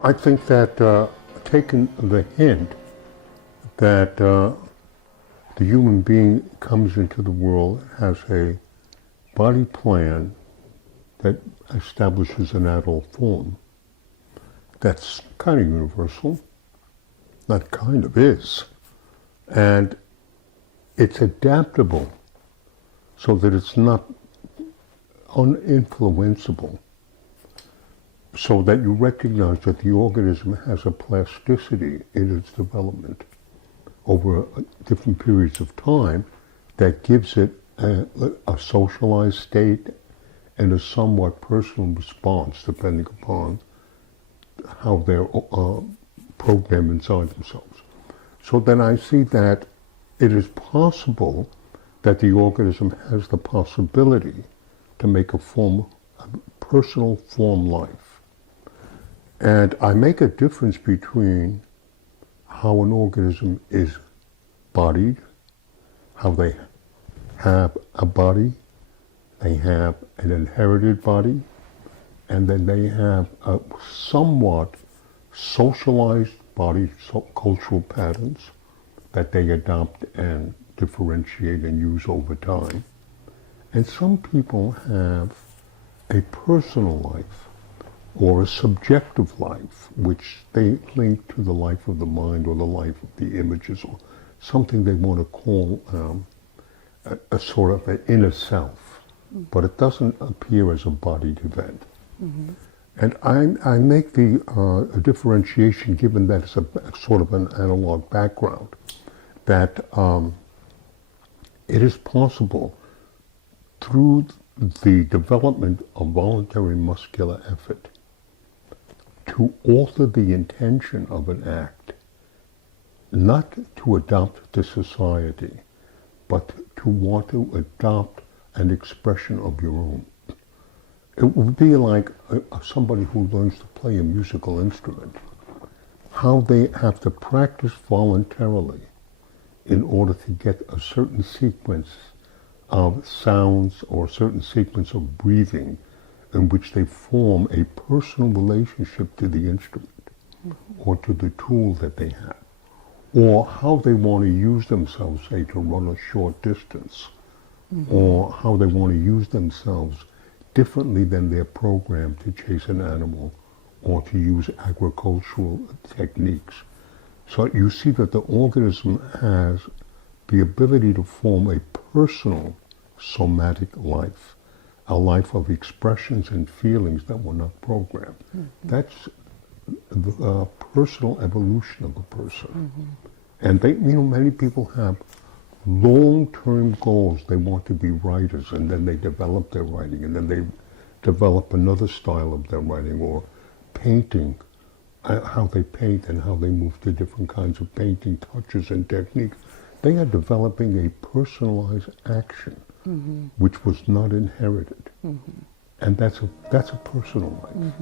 I think that taking the hint that the human being comes into the world, has a body plan that establishes an adult form, that's kind of universal, that kind of is, and it's adaptable so that it's not uninfluenceable, so that you recognize that the organism has a plasticity in its development over different periods of time that gives it a socialized state and a somewhat personal response depending upon how they're programmed inside themselves. So then I see that it is possible that the organism has the possibility to make a personal form life. And I make a difference between how an organism is bodied, how they have a body, they have an inherited body, and then they have a somewhat socialized body, cultural patterns that they adopt and differentiate and use over time. And some people have a personal life or a subjective life, which they link to the life of the mind or the life of the images or something they want to call a sort of an inner self, but it doesn't appear as a bodied event. Mm-hmm. And I make the differentiation, given that it's a sort of an analog background, that it is possible through the development of voluntary muscular effort to alter the intention of an act, not to adopt the society, but to want to adopt an expression of your own. It would be like somebody who learns to play a musical instrument, how they have to practice voluntarily in order to get a certain sequence of sounds or a certain sequence of breathing in which they form a personal relationship to the instrument or to the tool that they have, or how they want to use themselves, say, to run a short distance, or how they want to use themselves differently than they're programmed to chase an animal or to use agricultural techniques. So you see that the organism has the ability to form a personal somatic life, a life of expressions and feelings that were not programmed. Mm-hmm. That's the personal evolution of a person. Mm-hmm. And they, many people have long-term goals. They want to be writers, and then they develop their writing, and then they develop another style of their writing, or painting, how they paint and how they move to different kinds of painting touches and techniques. They are developing a personalized action, which was not inherited. And that's a personal life.